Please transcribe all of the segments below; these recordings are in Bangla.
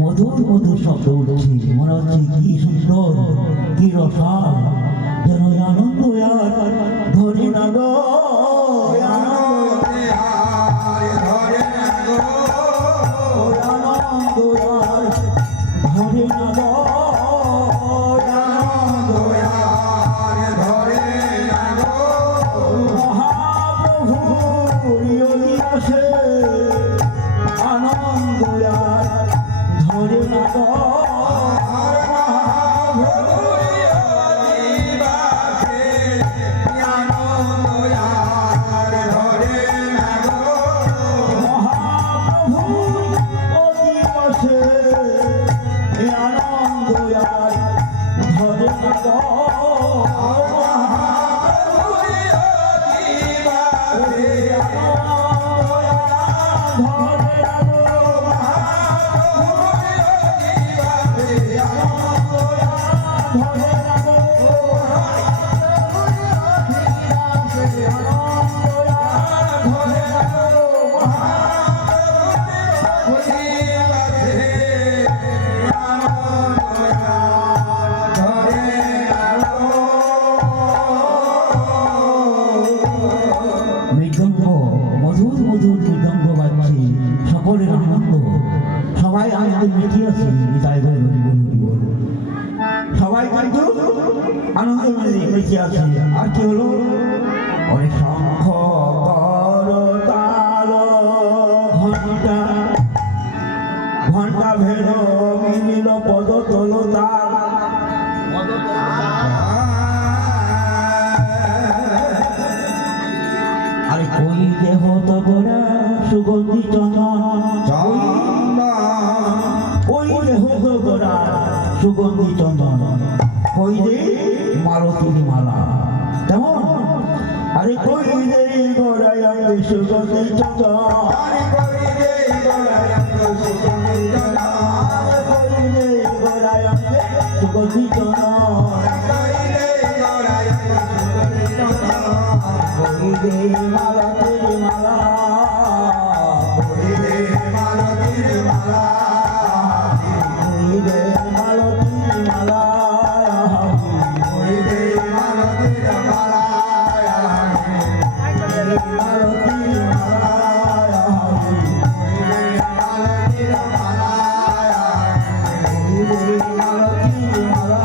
মধুর মধুর শব্দ উঠছে, মনে হচ্ছে কি সুন্দর, কি রসাল, যেন আনন্দ ধরে না গো সকলের আনন্দ, সবাই আনন্দে মেতে আছে বিদায় হয়ে সবাই কিন্তু আনন্দ মেতে আছে। আর কি হলো, অনেক শঙ্খ তাল ঘন্টা ঘন্টা ভেড় মিলিল পদ তল তাল। আরে কই দেহ তবরা সুগন্ধি চন্দন, ওই দেহ তবরা সুগন্ধি চন্দন, কই দে মালতীর মালা কেমন। আরে কই দে গোড়ায় সুগন্ধি চন্দন, আরে কই দে গোড়ায় সুগন্ধি চন্দন, আরে কই দে গোড়ায় সুগন্ধি চন্দন, কই দে গোড়ায় সুগন্ধি চন্দন, কই দে মালতীর মালা, কই দে মালতীর মালা, কই দে মালতীর মালা, কই দে মালতীর মালা, মালতীর মালা, মালতীর মালা, কই দে মালতীর মালা,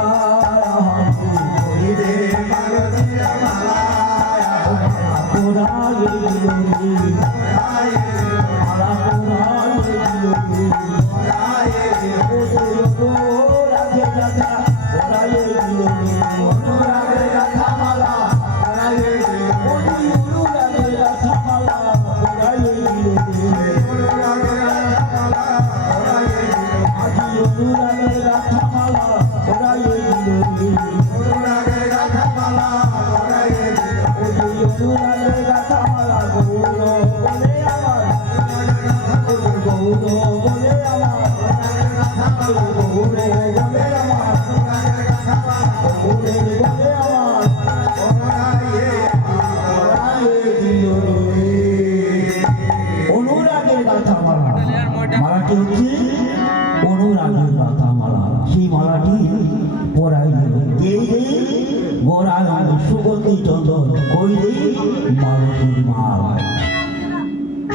কই দে মালতীর মালা। মালাটি হচ্ছে অনুরাগের গাথা মালা। সেই মালাটি পরাই গোড়ায় সুগন্ধি চন্দন, কই দে মালতীর মাল।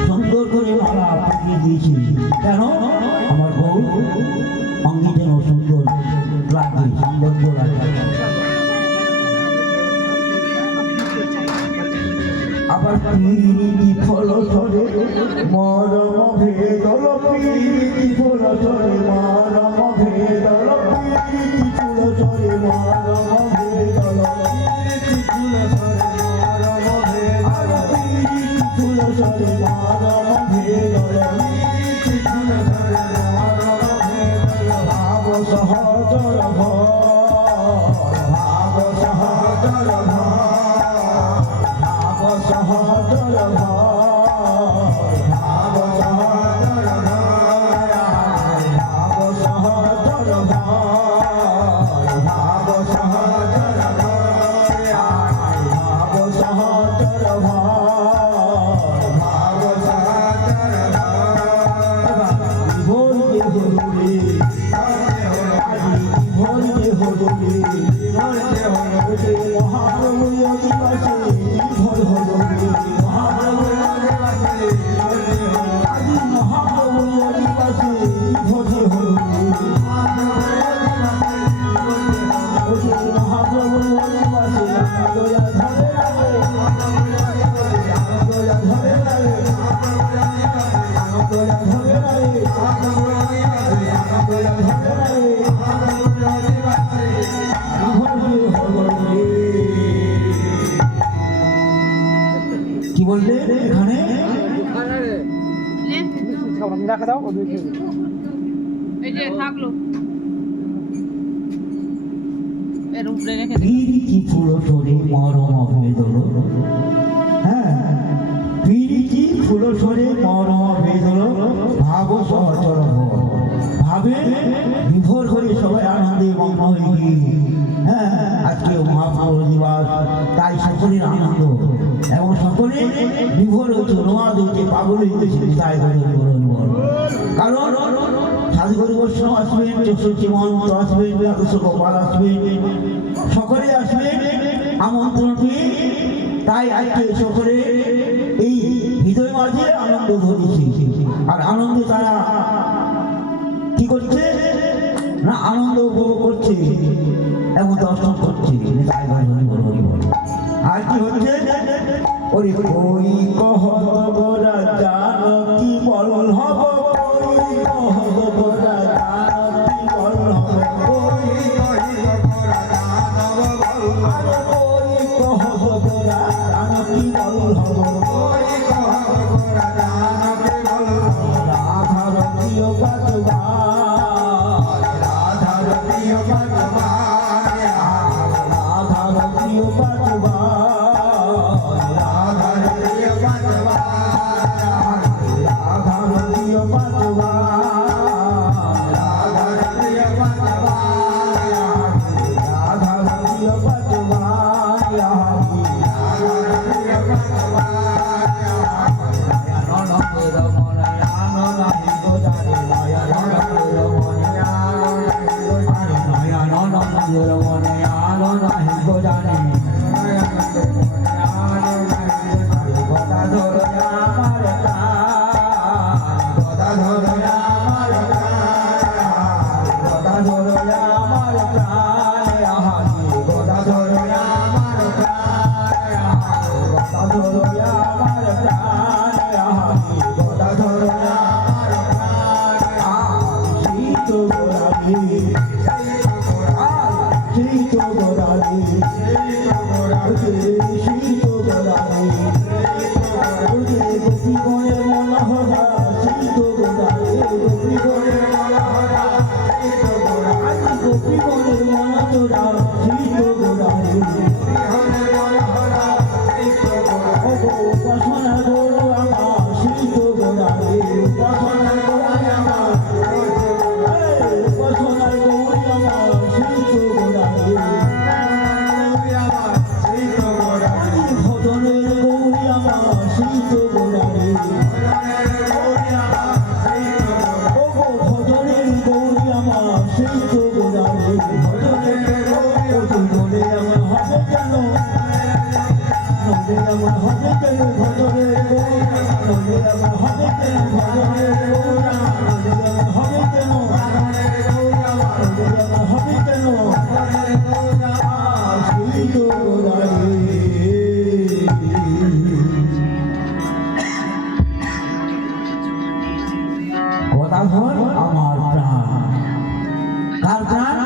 সুন্দর করে মালা পাঠিয়ে দিয়েছি কেন, আমার বউ অঙ্গি যেন সুন্দর লাগে, সৌন্দর্য লাগে। আবার পিরিতি ফল সরে মরম ভেদল, পিরিতি ফল সরে মরম ভেদল, পিরিতি ফুল সরে মরম ভেদল, পিরিতি ফুল সরে মরম ভেদল, পিরিতি ফুল সরে মরম ভেদল, পিরিতি ফুল সরে মরম ভেদল। ভাব সহচর ভয়, ভাব সহচর ভয়, সহচর ভয়, ভাব সহচর ভয়, ভাব সহচর ভয়, ভাব সহচর ভয়, ভাব সহচর ভয়, ভাব সহচর ভয়। ভোল যে হলো রে, মহাপ্রভু আদিবাসী ভোল হলো রে, মহাপ্রভু আদিবাসী, আজি মহাপ্রভু আদিবাসী ভোল হলো রে, মহাপ্রভু আদিবাসী দয়া ধরে লাগে, দয়া ধরে লাগে, দয়া ধরে লাগে, দয়া ধরে লাগে। কি বললে এখানে রাখা দাও, এই যে থাকলো এর উপরে রেখে দিই। পিরিতি ফুল সরে মরম ভেদল, হ্যাঁ পিরিতি ফুল সরে মরম ভেদল, ভাব সহচর ভয়, ভাবে বিভোর হয়ে সবাই আনন্দে মগ্ন হয়ে, হ্যাঁ আজকে মহাপ্রভু দিবস, তাই সকলের আনন্দ এবং সকলে বিভোর হয়েছে, উন্মাদ হয়েছে, পাগল হয়েছে তাই কারণ সাধুগুরু বৈষ্ণব আসবেন, 64 মহন্ত আসবেন, দ্বাদশ গোপাল আসবেন, সকলে আসবেন আমন্ত্রণ পেয়ে। তাই আজকে সকলে এই হৃদয় মাঝে আনন্দ ধরেছে, আর আনন্দ করছে এবং দর্শন করছে তাই ভাই হরি বল হরি বল। আর কি হচ্ছে ওরে কই কহত গোরা জানো কি বল হব কই কহত গোরা জানো কি বল হব কই কহত গোরা জানো কি বল হব রাধার প্রিয় বাজবা রাধার প্রিয় বাজবা রাধার প্রিয় বাজবা রাধার প্রিয় বাজবা রাধার প্রিয় বাজবা রাধার প্রিয় বাজবা রাধার প্রিয় বাজবা গদাধর আমার প্রাণ কার প্রাণ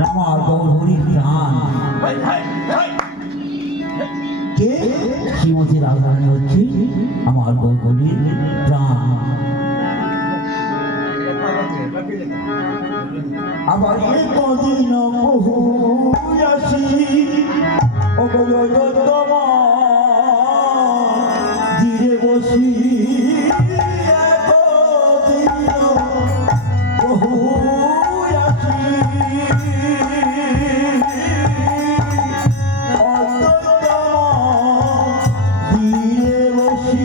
আমার গৌরহরির প্রাণ কে শ্রীমতী রাধারানী হচ্ছে আমার গৌরহরির প্রাণ আবার কদিন বহু আসি অবয়তম ধীরে বসি বহু আসি ধীরে বসি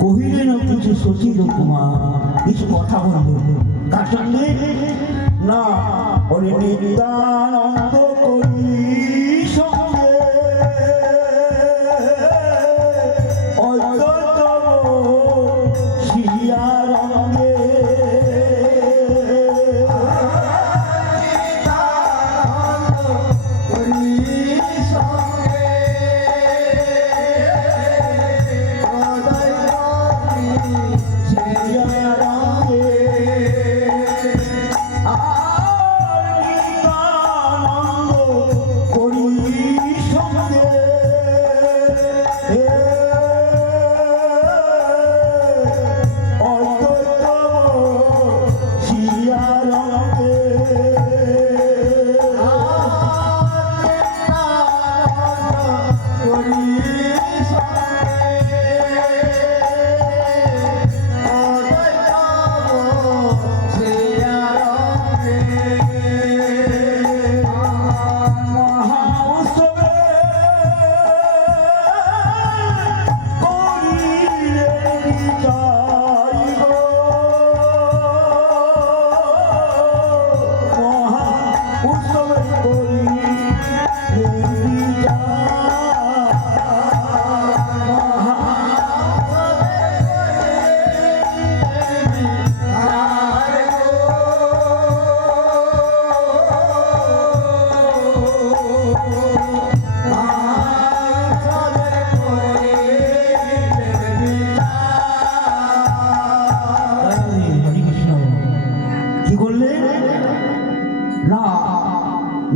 কহিলেন কিছু শশী লোকমা কিছু কথা বলবে কার সঙ্গে না ওরে নিত্যানন্দ করি সঙ্গে অদ্বৈতম শিয়া রঙ্গে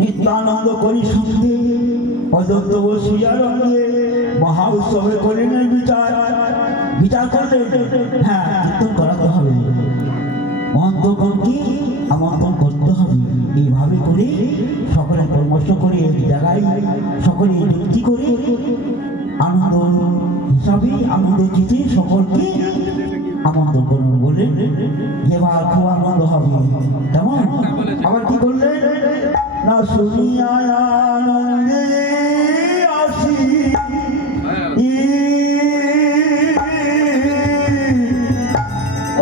নিত্যানন্দ করি সঙ্গে অদ্বৈত বসিয়া রঙ্গে মহা উৎসবে করিলেন বিচার। বিচার করলে হ্যাঁ কীর্তন করাতে হবে, মন্ত্রগণকে আমন্ত্রণ করতে হবে। এইভাবে করে সকলে পরামর্শ করে এক জায়গায় সকলে যুক্তি করে আনন্দ হিসাবে আনন্দ চিঠি সকলকে আমন্ত্রণ করুন বলে এবার খুব আনন্দ হবে। কেমন আবার কি করলেন না শুনিয়া আনন্দে আসি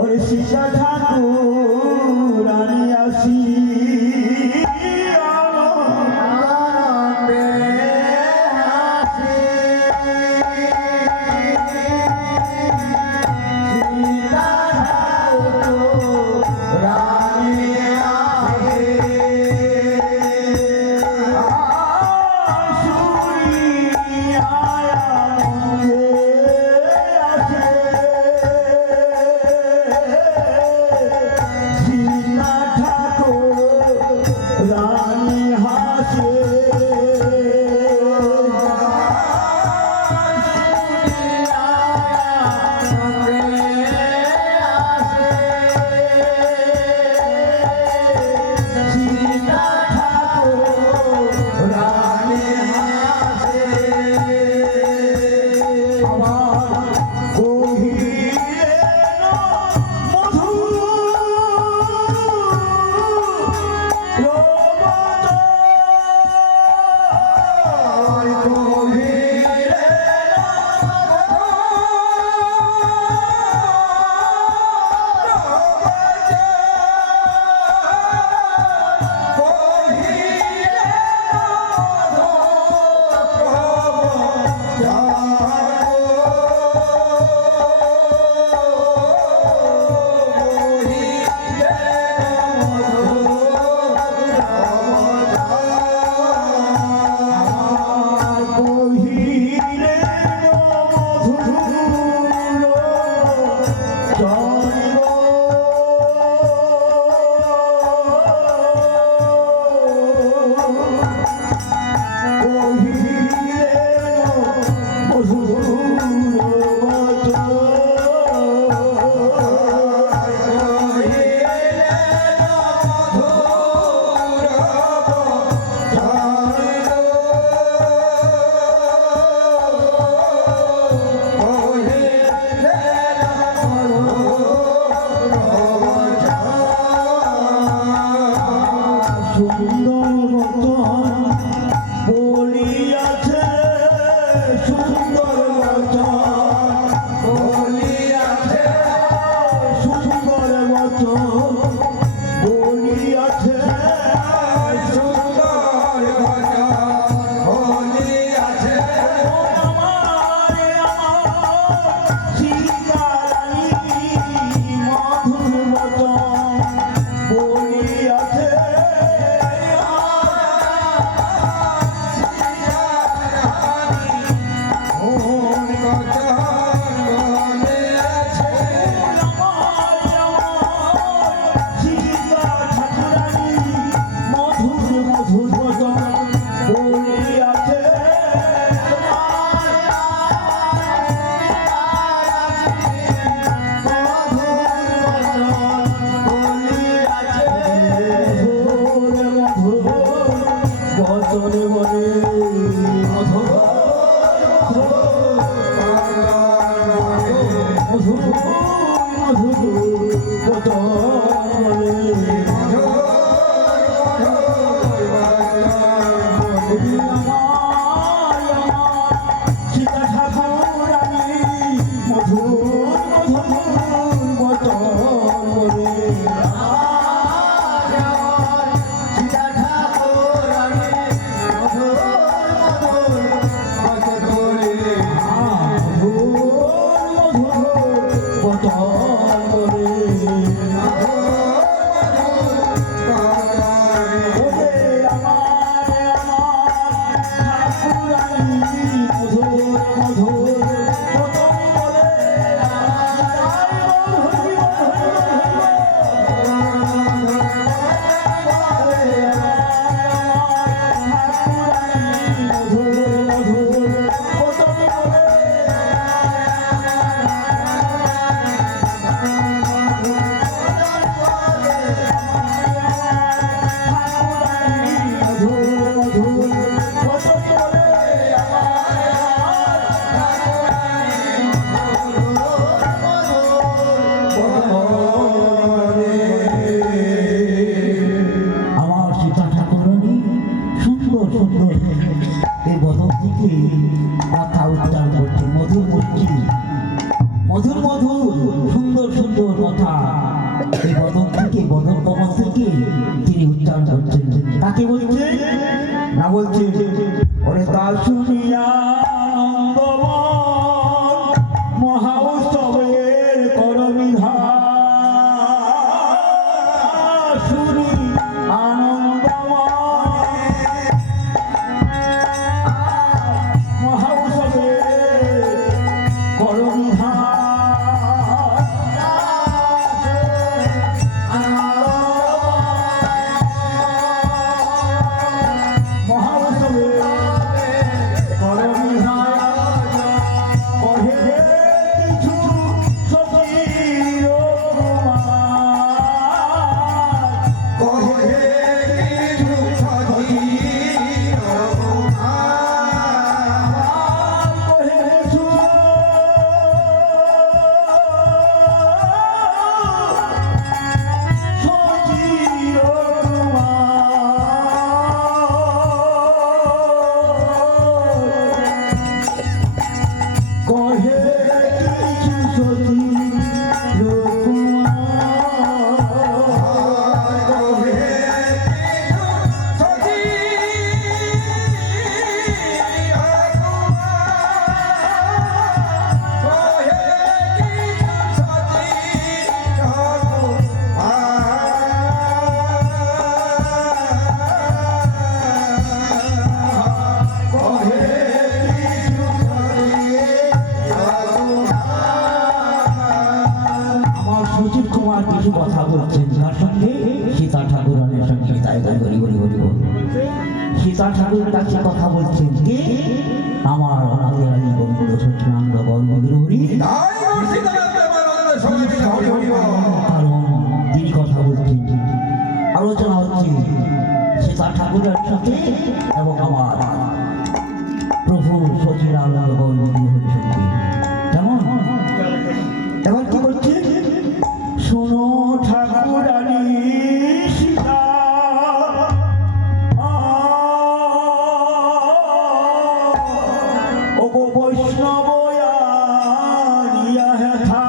ওরে শিশা ঠাকুর আনি আসি বলে মধুর মধুর মধুর বদন বলে সীতা ঠাকুরানী মধুর মধুর বদন বলে মধুর মধুর সুন্দর সুন্দর কথা এই বদন থেকে বদন কমল থেকে তিনি উচ্চারণ করছেন। তাকে বলছে না বলছে ওরে তা শুনিয়া মহা উৎসবের করবিধান শুনি মহা উৎসবের করবিধান কিছু কথা বলছেন তার সঙ্গে সীতা ঠাকুরানের সঙ্গে তাই তাই বলি বলি বলি সীতা ঠাকুরের কাছে কথা বলছেন কে আমার অনাদের আলী গোবিন্দ সচ্চিদানন্দ গৌর হরি কারণ তিনি কথা বলছেন আলোচনা হচ্ছে সীতা ঠাকুরের সাথে এবং আমার প্রভু সচ্চিদানন্দ গৌর হরির সঙ্গে কেমন এবার কি বলছে শোনো ঠাকুরানী সীতা ও গো বৈষ্ণবয়া হেথা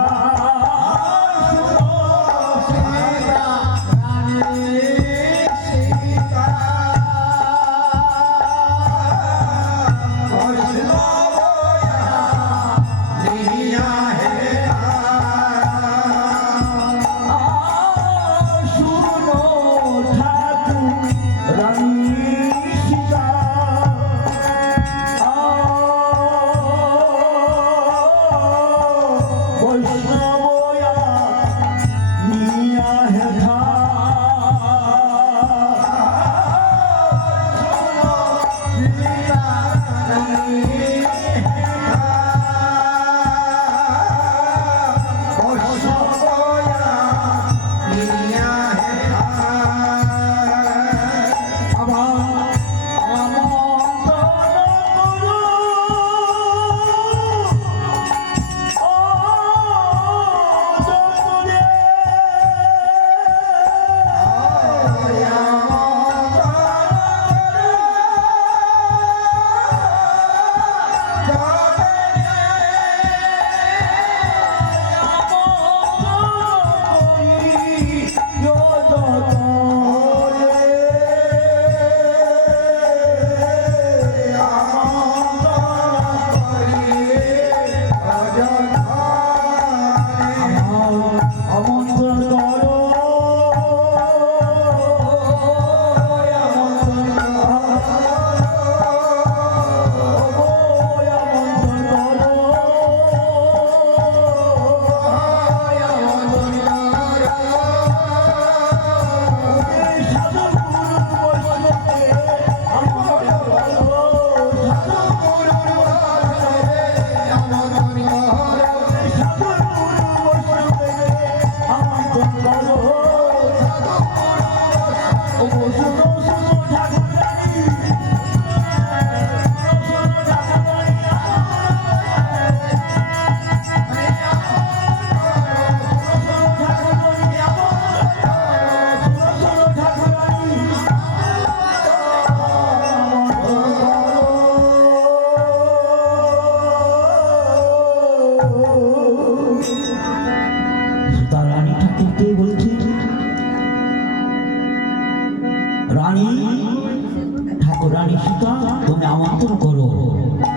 আমন্ত্রণ করো।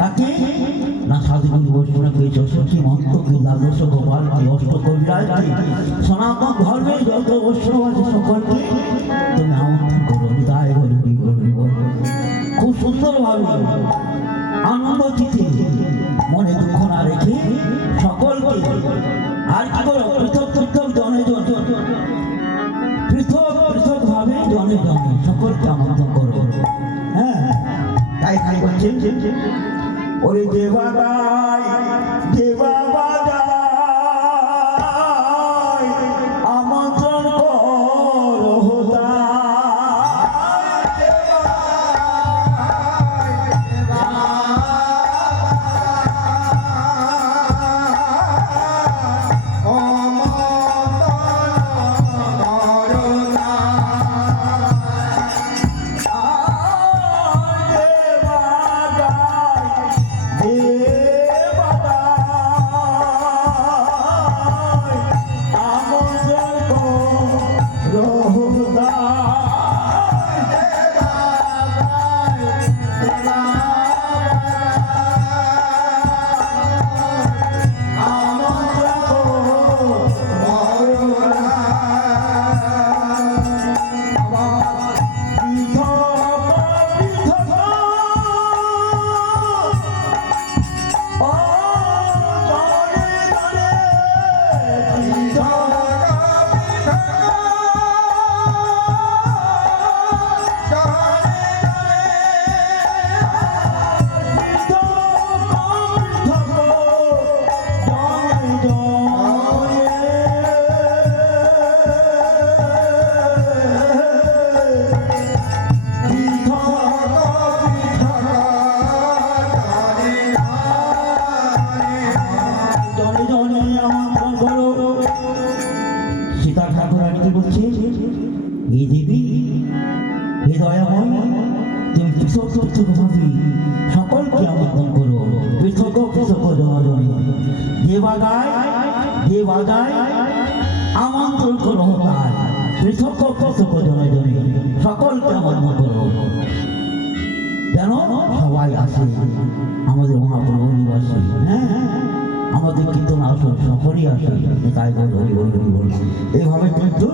তাকে না সাধুগুরু বৈষ্ণবকে যশস্বী মন্ত্রকে দ্বাদশ গোপালকে অষ্ট কবিরাজকে সনাতন ধর্মে যত বৈষ্ণব আছে সকলকে তুমি আমন্ত্রণ করো। হৃদয় হরি হরি হরি বল। খুব সুন্দরভাবে আনন্দ চিতে মনে দুঃখ না রেখে সকলকে আর কি করো পৃথক পৃথক জনে জন পৃথক পৃথক ভাবে জনে জনে সকলকে আমন্ত্রণ করো। হ্যাঁ তাই তাই বলছে ওরে দেবা গায় দেবা বাজায় আমন্ত্রণ করো হোতা। সীতা ঠাকুরানীকে বলছে এই দেবী হে দয়াময় তুমি পৃথক পৃথক ভাবে সকলকে আমন্ত্রণ করো। পৃথক পৃথক জনজনে যে বাজায় আমন্ত্রণ করো তাই পৃথক পৃথক জনজনে সকলকে আমন্ত্রণ করো যেন সবাই আসে আমাদের মহাপ্রভু নিবাসে। হ্যাঁ আমাদের কীর্তন আসন সকলেই আসে তাই বল হরি হরি হরি বল। এইভাবে কিন্তু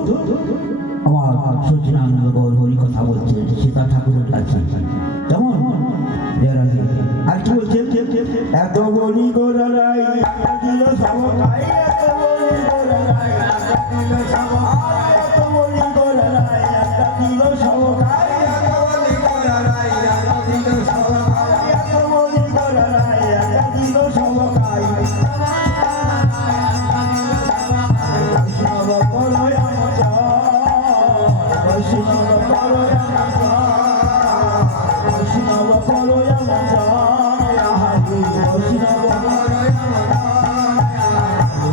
আমার সচিনানন্দ গৌর হরি কথা বলছে সীতা ঠাকুরের কাছে কেমন আর কি বলছে এত বলি গোরাই দিল সবাই এত বলি গোরাই এত বলি গোরাই দিল সবাই এত বলি গোরাই দিল সবাই এত বলি গোরাই দিল সবাই বৈষ্ণব করো বৈষ্ণব করো বৈষ্ণব করো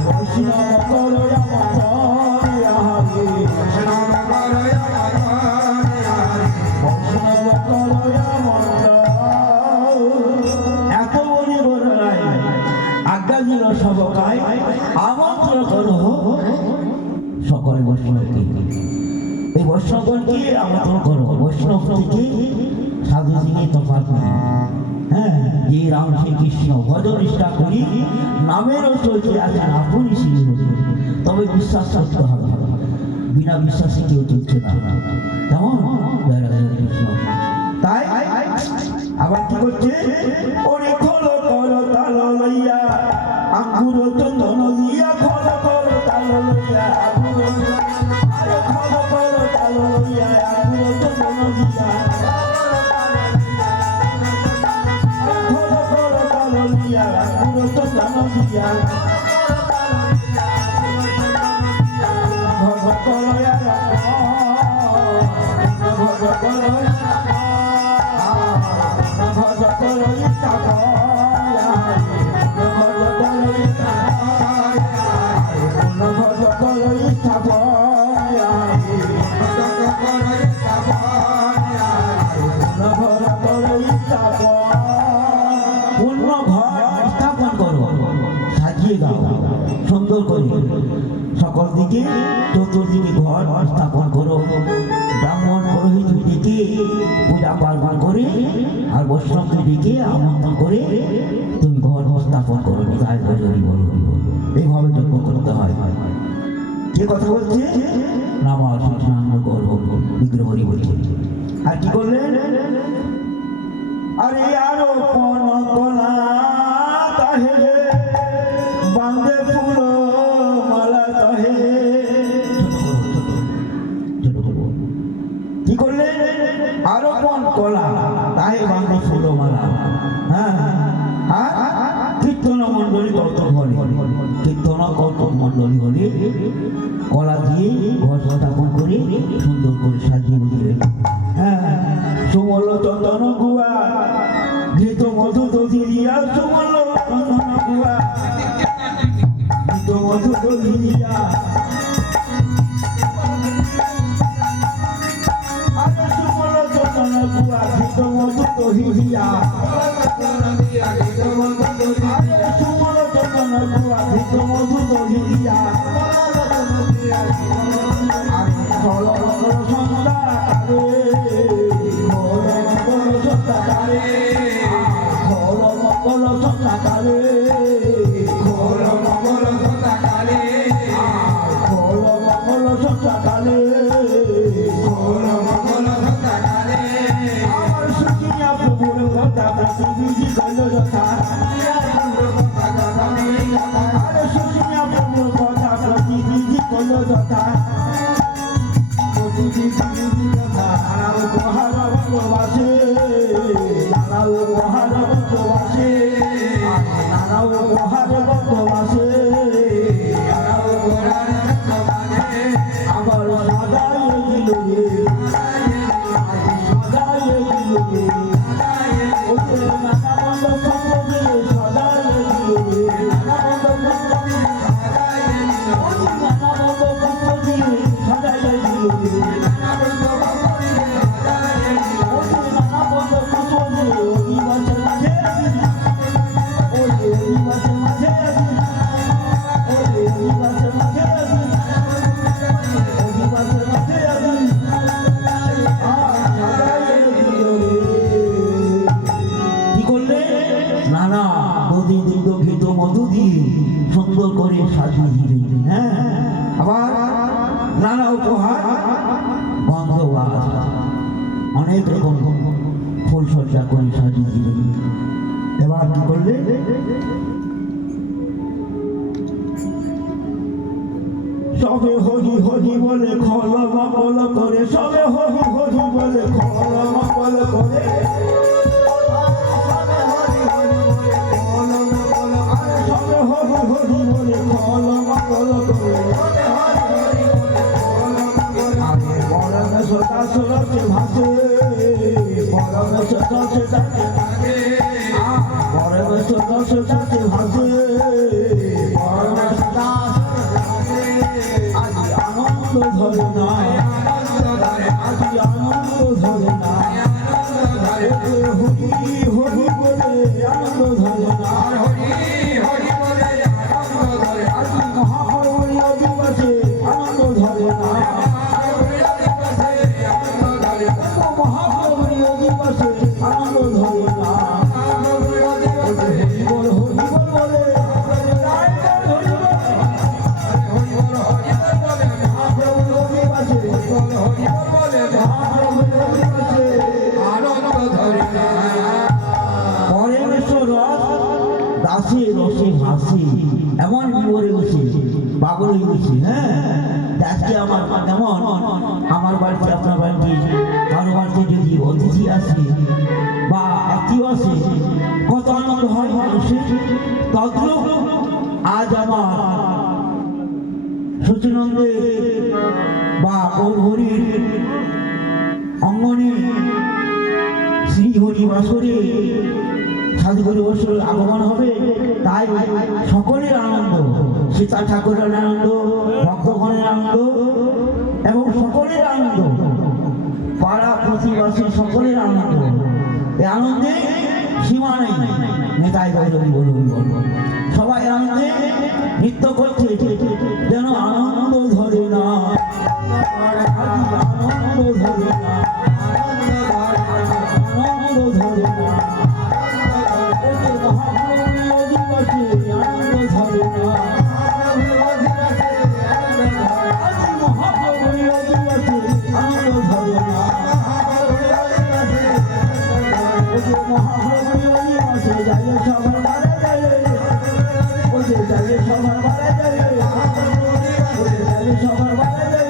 বৈষ্ণব করো এত বলি গোরাই আজ্ঞা দিল সবকায় আমন্ত্রণ করো সকল বৈষ্ণবকে। এই বৈষ্ণবকে আমন্ত্রণ করো। বৈষ্ণব থেকে সাধু থেকে তফাৎ নেই। হ্যাঁ যে রাম শ্রীকৃষ্ণ ভজ নিষ্ঠা করি নামেরও চলতে আছেন আপনি শ্রী হরি তবে বিশ্বাস করতে হবে বিনা বিশ্বাসে কেউ চলছে না কেমন কৃষ্ণ। তাই আবার কি করছে ওরে খোলো করো তালো লইয়া আঙ্গুর চন্দন দিয়া খোলো করো তালো লইয়া আরে খোলো করো তালো লইয়া আঙ্গুর চন্দন দিয়া খোলো করো তালো লইয়া আঙ্গুর চন্দন দিয়া ভগবত করয়া ভগবত করয়া সুন্দর করে সকল দিকে চতুর্দিকে ঘর স্থাপন করো ব্রাহ্মণ পুরোহিত দিকে পূজা পার্বণ করে আর বৈষ্ণবকে ডেকে আমন্ত্রণ করে তুমি ঘর স্থাপন করো, তাই ভজনী বলো, এইভাবে যজ্ঞ করতে হয়। কে কথা বলছে? রামা কৃষ্ণাঙ্গ গর্ভ বিগ্রহরি বলছে। আর কি করলেন? আরে আরো কোন কলা তাহে বাঁধে ফুল মালা তাহে, কি করলেন? আরো কোন কলা তাহে বাঁধে ফুল মালা। হ্যাঁ, আর কীর্তন মন্ডলী কত ঘরে, কীর্তন কত মন্ডলী হলে কলা দিয়ে ঘর স্থাপন করে সুন্দর করে সাজিয়ে বুঝলে। হ্যাঁ, সুমল চন্দন গুয়া ঘৃত মধু দধিয়া, সুমল চন্দন গুয়া ঘৃত মধু দধিয়া, আরে সুমল চন্দন গুয়া ঘৃত মধু দধিয়া, আরে সুমল চন্দন গুয়া ঘৃত মধু দধিয়া, ফল সন্ধ্যা কালে, ঘোর মঙ্গল সন্ধ্যা কালে, ঘোর মঙ্গল সন্ধ্যা কালে, ঘোর মঙ্গল সন্ধ্যা কালে, ঘোর মঙ্গল সন্ধ্যা কালে, আমার সুখিয়া প্রভুর কথা প্রতিবিধি কইল যথা, আরে সুখিয়া প্রভুর কথা প্রতিবিধি কইল যথা, প্রতিবিধি যথা উপহার ভগবাসে, নানা উপহার ভগবাসে, নানা উপহার ভগবাসে, নানা উপহার ভগবাসে, আমার সাদায় দিল রে, সাদায় দিল রে, ওতে নানা বন্ধ সম্পদে সাদায় দিল রে, নানা বন্ধ সম্পদে সাদায় দিল রে, নানা নদী দুগ্ধ ঘৃত মধু দিয়ে সুন্দর করে সাজিয়ে দিলেন। হ্যাঁ, আবার নানা উপহার বন্ধবাস অনেক রকম ফুলসজ্জা করে সাজিয়ে দিলেন। এবার কি করলেন? সবে হরি হরি বলে খল মঙ্গল করে, সবে হরি হরি বলে খল মঙ্গল করে, সবে হরি হরি বলে খল মঙ্গল করে, বরমে সদা সুরতে ভাসে, বরমে সদা সুরতে ভাসে, বরমে সদা সুরতে ভাসে, বরমে সদা আজি আনন্দ ধরে না, আজি আনন্দ ধরে না, হরি হরি বলে আনন্দ ধরে না, আজি মহাপ্রভুর দিবসে আনন্দ ধরে না, মহাপ্রভুর দিবসে আনন্দ ধরে না, হরি বল বলে দাসে রসে ভাসে, এমন বিবরে গেছে, পাগল হয়ে গেছে। হ্যাঁ, আজকে আমার যেমন আমার বাড়িতে, আপনার বাড়িতে, কারো বাড়িতে যদি অতিথি আসে বা আত্মীয় আসে, কত আনন্দ হয় মানুষের। তদ্রূপ আজ আমার সচিনন্দের বা গৌরহরির অঙ্গনে শ্রী হরি বাসরে সাধুগুরু বছর আগমন হবে, তাই সকলের আনন্দ, সীতা ঠাকুরের আনন্দ, ভক্তগণের আনন্দ এবং সকলের আনন্দ, পাড়া প্রতিবাসী সকলের আনন্দ। এই আনন্দে সীমা নেই। নেতাই গৌরী বলুন, সবাই আনন্দে নৃত্য করছে, যেন আনন্দ ধরে না, আনন্দ ধরে না, আনন্দ ধরে না। ওই মাসে যাই সবার মারা যায় ওই যে যাই সবার মারা যায় ওই যে যাই সবার মারা যায়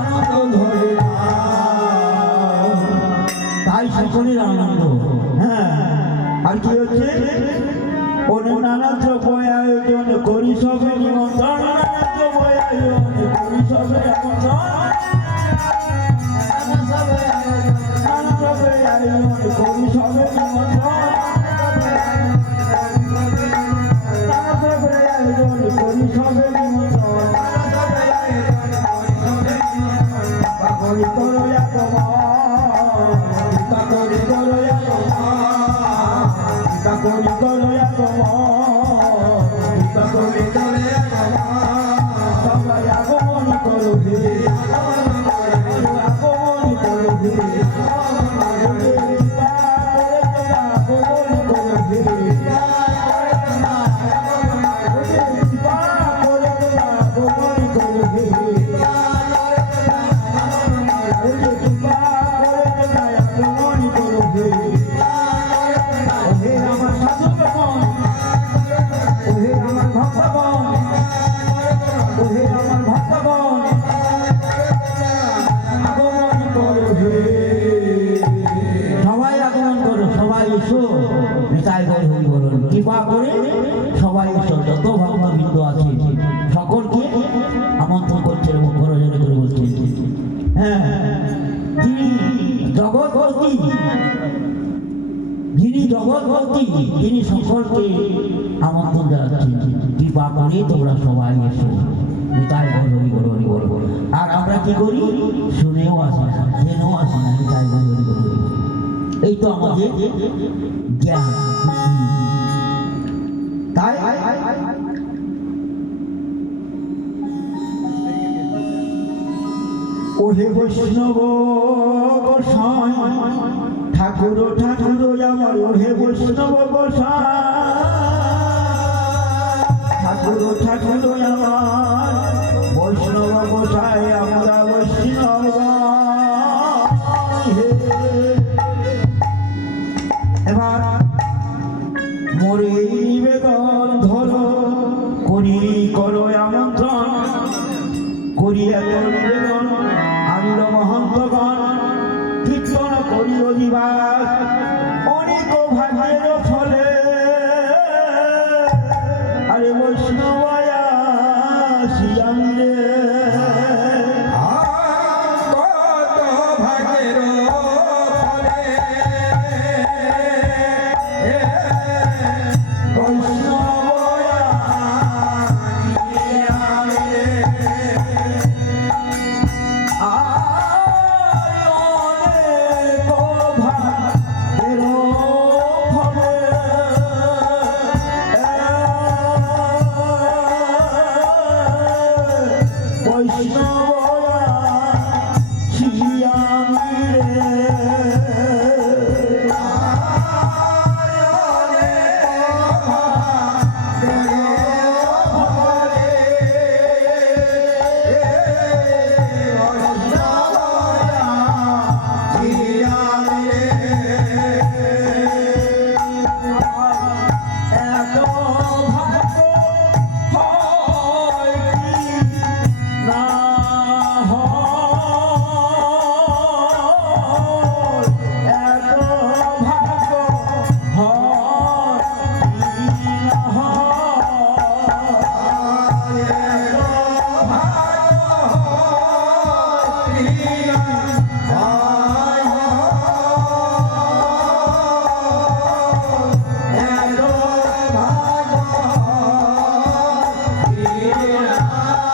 আনন্দ ধরে না। তাই সকলের আনন্দ। হ্যাঁ, আর কি হচ্ছে ওনে নানা দ্রব্য আয়োজন করি সবে নিমন্ত্রণ, নানা দ্রব্য আয়োজন করি সবে নিমন্ত্রণ, নানা দ্রব্য আয়োজন করি সবে নিমন্ত্রণ, নানা দ্রব্য আয়োজন করি সবে নিমন্ত্রণ, পাগলি করো আগমন, পাগলি করো আগমন, পাগলি করো আগমন, পাগলি করো আগমন, সবাই আগমন করো হে, আগমন করো হে, আগমন করো হে, সবাই আগমন করো, সবাই এসো নিতাই গৌর হরি বলুন। কৃপা করে সবাই এসো, যত ভক্তবৃন্দ আছে সকলকে আমন্ত্রণ করছে এবং করজোরে করে বলছে। হ্যাঁ, যিনি জগৎপতি, যিনি জগৎপতি, তিনি সকলকে আমন্ত্রণ জানাচ্ছেন। কৃপা করে তোমরা সবাই এসো নিতাই গৌর হরি বল, হরি বল। আর আমরা কি করি? শুনেও আসি না, জেনেও আসি না নিতাই গৌর হরি বল। এই তো আমাদের জ্ঞান। তাই ওহে বৈষ্ণব গোসাই ঠাকুর ঠাকুর আমার, ওহে বৈষ্ণব গোসাই ঠাকুর ঠাকুর আমার, বৈষ্ণব গোসাই আমরা বৈষ্ণব। এবার মোরে নিবেদন ধরো করি করো আমন্ত্রণ, করি এত নিবেদন আনিল মহন্তগণ, কীর্তন করি অধিবাস অনেক ভাগ্যের ফলে। আরে বৈষ্ণবায়া শিয়ামি রে, Yeah.